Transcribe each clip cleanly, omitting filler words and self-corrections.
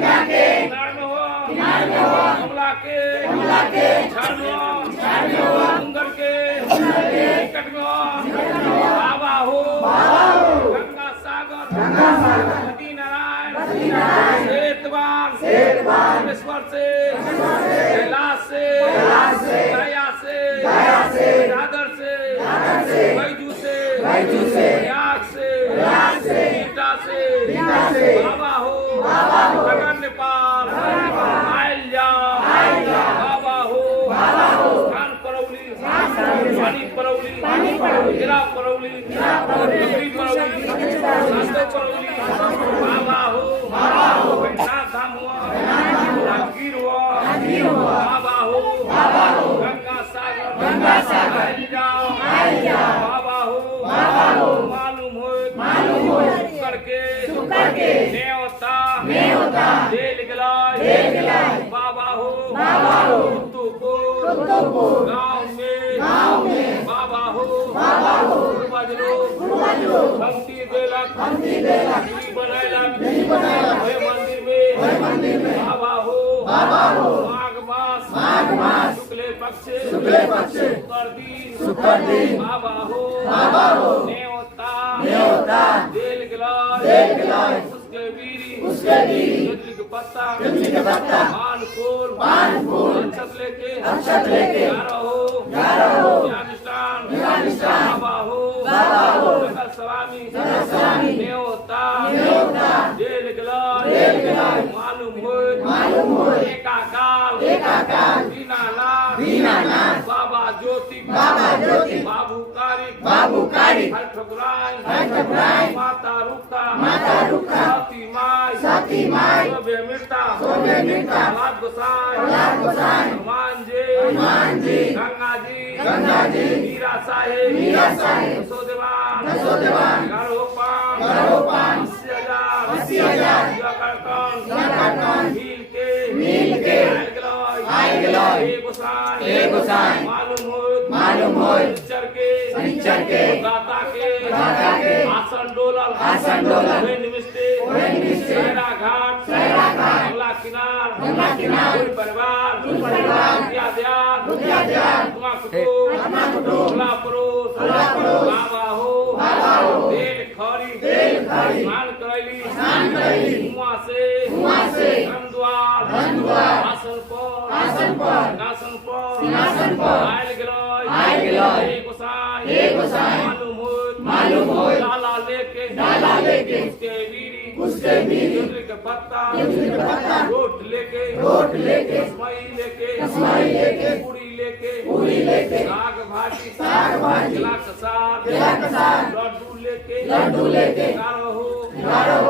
गंगा के किनार में हो कमला के झाड़ में हो सुंदर के निकट में हो बाबा हो गंगा सागर नदी नारायण सेतवान ईश्वर से कैलाश से दया से दादर से बैजू से प्रयाग से ईटा से बाबा हो नगर नेपाल आयल जाओ बाबा हो स्थान परौली पानी परौली गिरा परौली डुबरी परौली रास्ते परौली बाबा हो वैद्यनाथ धाम हुआ राजगीर हुआ बाबा हो गंगा सागर आयल जाओ बाबा हो मालूम हो करके नेवता देल गलाय बाबा हो कुतुबपुर गाँव में बाबा हो बजलो पंक्ति देलक बनैलक मंदिर में बाबा हो माघ मास शुक्ले पक्ष शुक्र दिन बाबा हो नेवता देल गलाय उसके बीरी पत्ता पान फूल अक्षत लेके गारो मिष्ठान बाबा हो नगर स्वामी नेवता देल गलाय मालूम हो एकाकाल दीनानाथ बाबा ज्योति बाबू कारी हर ठकुराई माता रुक्ता सती माई सोबे मिलता लाभ गोसाई हनुमान जी गंगा जी मीरा साहेब नसोदेवान गरोपान 80,000 करकन मिल के आयल गलाय ए गोसाई मालूम हो शनिचर के दाता के आसन डोलल वे निमिस्ते सहरा घाट गंगा किनार परिवार दुनिया तुमा कुटुंब बाबा हो देल खरी स्नान करैली हुआ से द्वार आसन पर आयल गलाय गोसाई मालूम हो डाला लेके उसके बीरी के पत्ता रोट लेके स्माई लेके पूरी लेके साग भाजी गिला कसार लड्डू लेके गारो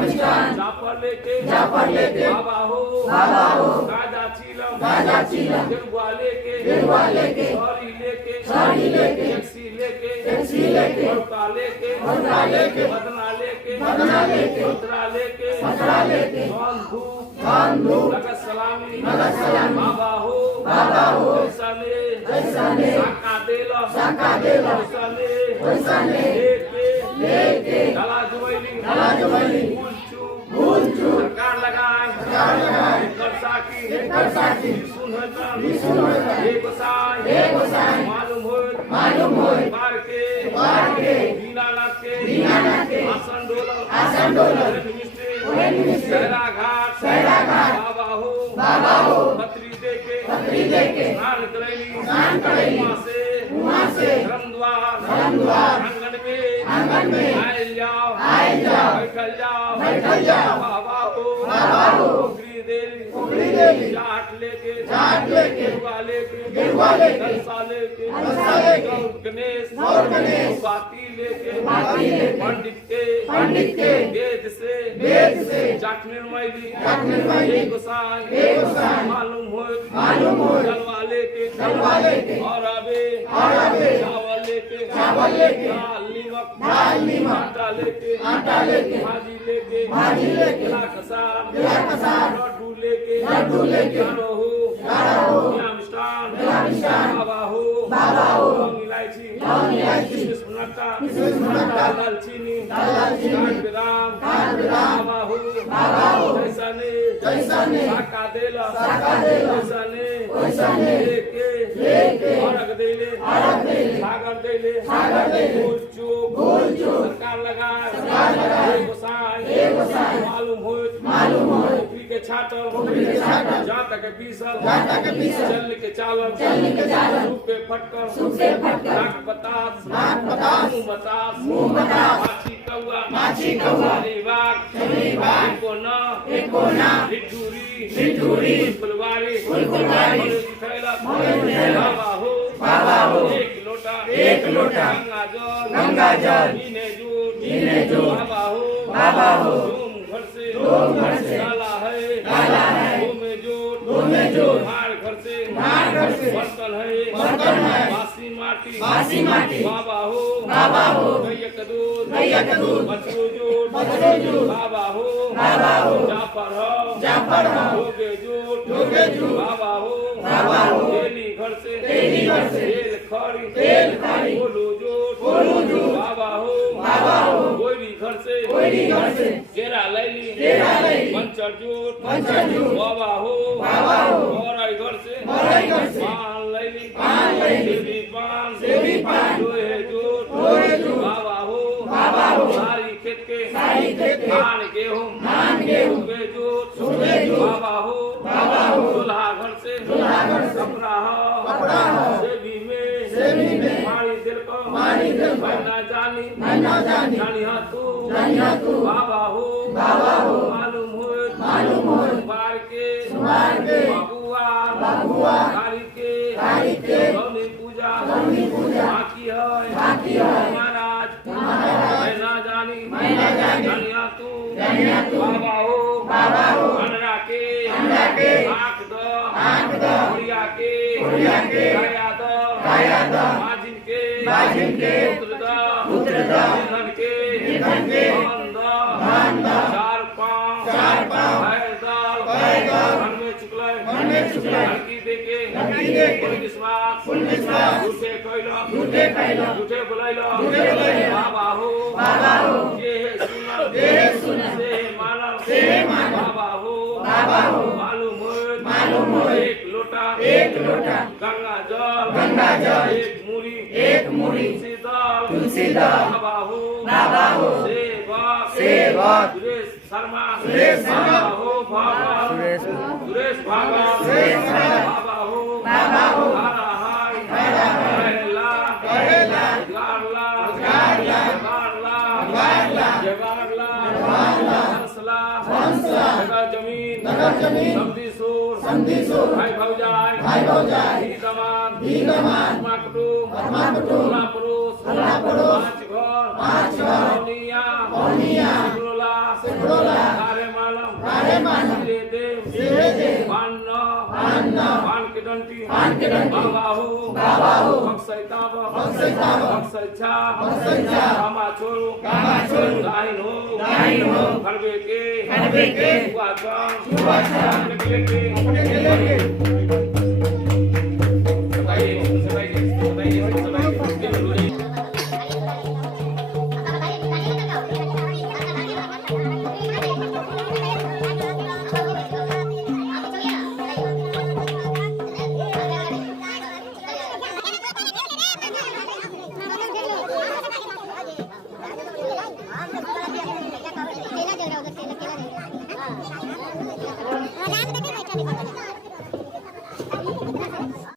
मिष्ठान जापर लेके बाबा हो गाजा चीलम गेरुआ लेके साड़ी लेके टैक्सी लेके घोड़ा लेके बदना लेके उतरा लेके धान धूप नगर सलामी बाबा हो ऐसा ने साका देला लेके डाला जुमैली भूल चू सरकार लगाए कर साकी सुन गोसाई मालूम हो बार के दीनानाथ के आसन डोलल सहरा घाट बाबा हो पत्री देके स्नान करैली वहाँ से धर्मद्वार आंगन में आयल जाओ बैठल जाओ बाबा हो उगरी देली जाट लेके गेरुआ लेके कलसा लेके गणेश बाती लेके पंडित के वेद से जाट निर्मैली गोसाई मालूम हो जलवा लेके और आवे चावल लेके दाल नीमक आटा लेके भाजी लेके गिला कसार लड्डू लेके गारो मिष्ठान बाबा हो इलायची किशमिश दालचीनी बाबा हो साका देला ओसने लेके औरग देले सागर देले भूल चूक सरकार लगाए गोसाई मालूम हो पुखरी के छाटल जा तक पीसल चल के चालल सूप पे फटकर नाक बतास मुंह बतास माछी कौआ चली बाग एको ना लिटूरी फुलवारी बाबा हो एक लोटा गंगा जल नीने जूट बाबा हो घर से काला है वो में जूट मार घर से बर्तन है बासी माटी बाबा हो गैया का दूध बछरू जूट बाबा हो जाफर हो जोगे जूट बाबा हो तेली घर से तेल खरी बोलू जूट बाबा हो गोइरी घर से केरा लैली मंचर जूट बाबा हो मोराई घर से पान लैली देवी पान लोहे जूट बाबा हो सारी खेत के धान गेहूं सुबह जूट बाबा हो दूल्हा घर से कपड़ा हो सेवी में मारी दिल को ना जानी हाँ तू बाबा हो मालूम हो बार के बबुआ गाड़ी के गौनी पूजा बाकी है महाराज मैं ना जानी जानिया तू बाबा हो अंडरा के आँख दो गुड़िया के गाया दो माजिन के पुत्र दो निधन के धन दो चार पाँव दाल मन में चुकले लड़की देके फुल विश्वास झूठे कहलो झूठे बुलाइलो बाबा हो ये सुनल से मानल बाबा हो मालूम हो एक लोटा गंगा जल एक मुरी तुलसी दाल बाबा हो सेवक सुरेश शर्मा सुरेश बाबा हो जमीन समधी सोर भाई भौजाई भी कमान कुटुम पुरुष पाँच घर औनिया सिकरोला सारे मालम पान के डंटी बाबा हो बक्सै छा कामा छोड़ो गाहिन हो खड़बे के हुआ काम